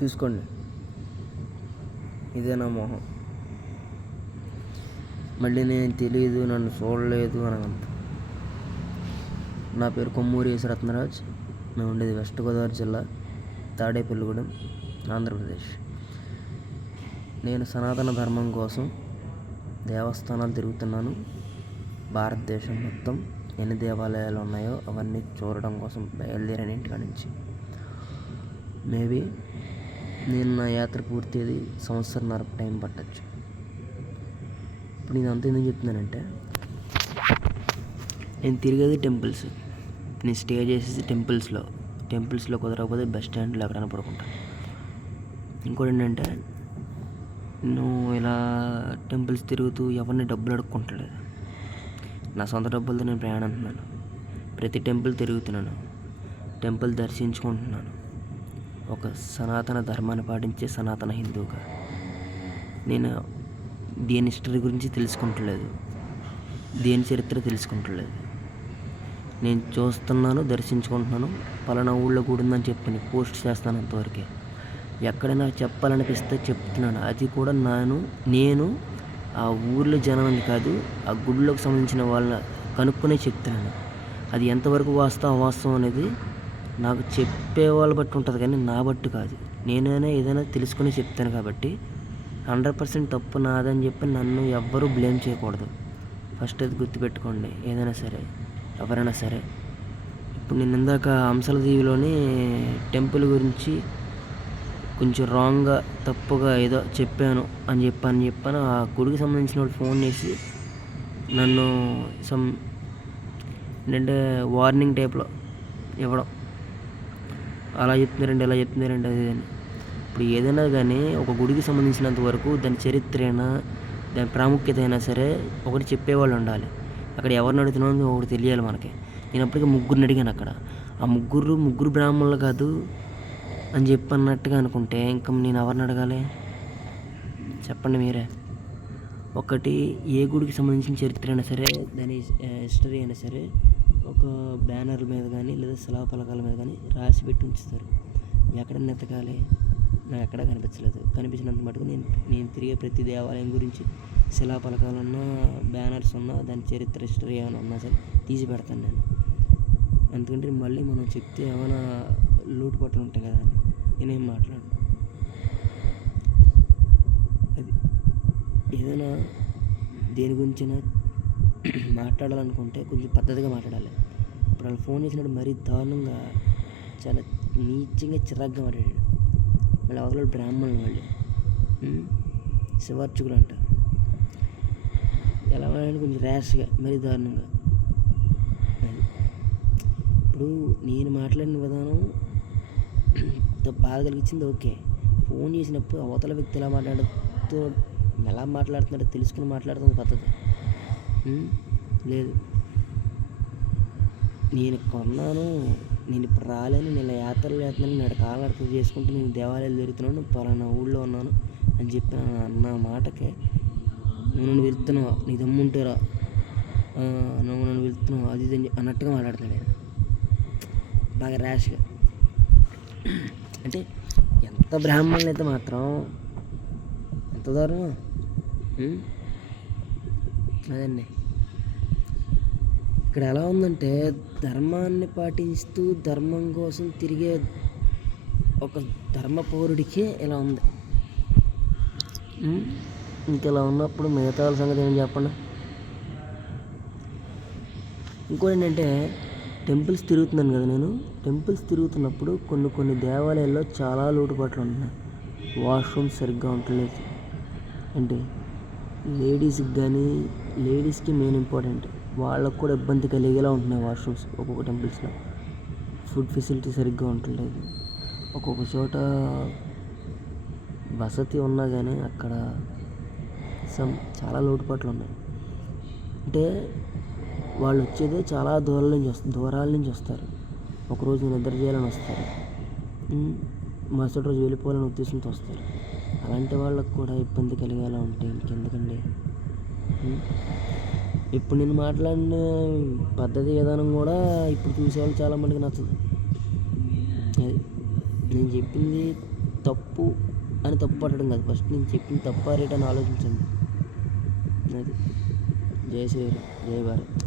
చూసుకోండి. ఇదే నా మొహం. మళ్ళీ నేను తెలియదు, నన్ను చూడలేదు అనగంత. నా పేరు కొమ్మూరి ఎస్ రత్నరాజ్. మేము ఉండేది వెస్ట్ గోదావరి జిల్లా, తాడేపల్లిగూడెం, ఆంధ్రప్రదేశ్. నేను సనాతన ధర్మం కోసం దేవస్థానాలు తిరుగుతున్నాను. భారతదేశం మొత్తం ఎన్ని దేవాలయాలు ఉన్నాయో అవన్నీ చూడడం కోసం బయలుదేరాను ఇంటికాడ నుంచి. మేబీ నేను నా యాత్ర పూర్తయ్యేది సంవత్సరంన్నర టైం పట్టచ్చు. ఇప్పుడు నేను అంత ఎందుకు చెప్తున్నానంటే, నేను తిరిగేది టెంపుల్స్. నేను స్టే చేసేసి టెంపుల్స్లో కుదరకపోతే బస్ స్టాండ్లో ఎక్కడైనా పడుకుంటాను. ఇంకోటి ఏంటంటే, నువ్వు ఇలా టెంపుల్స్ తిరుగుతూ ఎవరిని డబ్బులు అడుక్కుంటలేదు. నా సొంత డబ్బులతో నేను ప్రయాణిస్తున్నాను. ప్రతి టెంపుల్ తిరుగుతున్నాను, టెంపుల్ దర్శించుకుంటున్నాను. ఒక సనాతన ధర్మాన్ని పాటించే సనాతన హిందువుగా నేను దేని హిస్టరీ గురించి తెలుసుకుంటలేదు, దేని చరిత్ర తెలుసుకుంటలేదు. నేను చూస్తున్నాను, దర్శించుకుంటున్నాను. పలానా ఊళ్ళో గుడి ఉందని చెప్పి పోస్ట్ చేస్తాను అంతవరకే. ఎక్కడైనా చెప్పాలనిపిస్తే చెప్తున్నాను. అది కూడా నేను ఆ ఊర్లో జనాన్ని కాదు, ఆ గుడిలోకి సంబంధించిన వాళ్ళని కనుక్కునే చెప్తున్నాను. అది ఎంతవరకు వాస్తవం అవాస్తవం అనేది నాకు చెప్పే వాళ్ళ బట్టి ఉంటుంది, కానీ నా బట్టి కాదు. నేనైనా ఏదైనా తెలుసుకుని చెప్తాను. కాబట్టి 100% తప్పు నాదని చెప్పి నన్ను ఎవ్వరూ బ్లేమ్ చేయకూడదు. ఫస్ట్ అది గుర్తుపెట్టుకోండి. ఏదైనా సరే, ఎవరైనా సరే. ఇప్పుడు నేను ఇందాక అంశాల దీవిలోని టెంపుల్ గురించి కొంచెం రాంగ్గా, తప్పుగా ఏదో చెప్పాను అని చెప్పాను. ఆ గుడికి సంబంధించిన వాళ్ళు ఫోన్ చేసి నన్ను ఏంటంటే వార్నింగ్ టైప్లో ఇవ్వడం, అలా చెప్తున్నారండి, ఇలా చెప్తున్నారండి, అది అని. ఇప్పుడు ఏదైనా కానీ ఒక గుడికి సంబంధించినంత వరకు దాని చరిత్ర అయినా, దాని ప్రాముఖ్యత అయినా సరే ఒకటి చెప్పేవాళ్ళు ఉండాలి. అక్కడ ఎవరిని అడుగుతున్నామో ఒకటి తెలియాలి మనకి. నేను అప్పటికే ముగ్గురిని అడిగాను. అక్కడ ఆ ముగ్గురు బ్రాహ్మణులు కాదు అని చెప్పి అన్నట్టుగా అనుకుంటే ఇంకా నేను ఎవరిని అడగాలి చెప్పండి మీరే. ఒకటి ఏ గుడికి సంబంధించిన చరిత్ర అయినా సరే, దాని హిస్టరీ అయినా సరే ఒక బ్యానర్ మీద కానీ లేదా శిలాఫలకాల మీద కానీ రాసి పెట్టి ఉంచుతారు. ఎక్కడ నెతకాలి? నాకు ఎక్కడా కనిపించలేదు. కనిపించినంత మటుకు నేను తిరిగే ప్రతి దేవాలయం గురించి శిలాఫలకాలున్నా, బ్యానర్స్ ఉన్నా, దాని చరిత్ర హిస్టరీ ఏమైనా ఉన్నా సరే తీసి పెడతాను నేను. ఎందుకంటే మళ్ళీ మనం చెప్తే ఏమైనా లోటుపాట్లు ఉంటాయి కదా అని నేనేం మాట్లాడను. అది ఏదైనా దేని గురించైనా మాట్లాడాలనుకుంటే కొంచెం పద్ధతిగా మాట్లాడాలి. ఇప్పుడు వాళ్ళు ఫోన్ చేసినప్పుడు మరీ దారుణంగా, చాలా నీచంగా, చిరాగ్గా మాట్లాడాడు. మళ్ళీ అవతల బ్రాహ్మణులు, వాళ్ళు శివార్చకులు అంట. ఎలా మాట్లాడి కొంచెం ర్యాష్గా, మరీ దారుణంగా. ఇప్పుడు నేను మాట్లాడిన విధానం బాధ కలిగించింది, ఓకే. ఫోన్ చేసినప్పుడు అవతల వ్యక్తి ఎలా మాట్లాడుతున్నాడో తెలుసుకుని మాట్లాడుతుంది పద్ధతి లేదు. నేను కొన్నాను, నేను ఇప్పుడు రాలేను, నేను యాత్రలు చేస్తున్నాను, నేను కాలనడక చేసుకుంటూ నేను దేవాలయాలు తిరుగుతున్నాను, పలానా ఊళ్ళో ఉన్నాను అని చెప్పి అన్న మాటకే నువ్వు నన్ను వెళ్తున్నావు, నీ దమ్ముంటారా, నువ్వు నన్ను వెళ్తున్నావు, అది ఇది అన్నట్టుగా మాట్లాడుతున్నాను నేను బాగా ర్యాష్గా. అంటే ఎంత బ్రాహ్మణులు అయితే మాత్రం ఎంత దారుణం. అదండి. ఇక్కడ ఎలా ఉందంటే, ధర్మాన్ని పాటిస్తూ ధర్మం కోసం తిరిగే ఒక ధర్మ పౌరుడికి ఇలా ఉంది. ఇంకెలా ఉన్నప్పుడు మిగతా వాళ్ళ సంగతి ఏం చెప్పండి. ఇంకోటి ఏంటంటే, టెంపుల్స్ తిరుగుతున్నాను కదా నేను. టెంపుల్స్ తిరుగుతున్నప్పుడు కొన్ని దేవాలయాల్లో చాలా లోటుపాట్లు ఉంటున్నాయి. వాష్రూమ్స్ సరిగ్గా ఉండలేదు. అంటే లేడీస్కి మెయిన్ ఇంపార్టెంట్, వాళ్ళకు కూడా ఇబ్బంది కలిగేలా ఉంటున్నాయి వాష్రూమ్స్ ఒక్కొక్క టెంపుల్స్లో. ఫుడ్ ఫెసిలిటీ సరిగ్గా ఉండలేదు. ఒక్కొక్క చోట వసతి ఉన్నా కానీ అక్కడ చాలా లోటుపాట్లు ఉన్నాయి. అంటే వాళ్ళు వచ్చేదే చాలా దూరాల నుంచి వస్తారు. ఒకరోజు నిద్ర చేయాలని వస్తారు, మరుసటి రోజు వెళ్ళిపోవాలని ఉద్దేశంతో వస్తారు. అలాంటి వాళ్ళకు కూడా ఇబ్బంది కలిగేలా ఉంటే ఇంకెందుకండి. ఇప్పుడు నేను మాట్లాడిన పద్ధతి విధానం కూడా ఇప్పుడు చూసేవాళ్ళు చాలామందికి నచ్చదు. అది నేను చెప్పింది తప్పు అని తప్పు పట్టడం కాదు, ఫస్ట్ నేను చెప్పింది తప్ప రేట్ అని ఆలోచించండి. అది జై శ్రీరామ్, జై భారత్.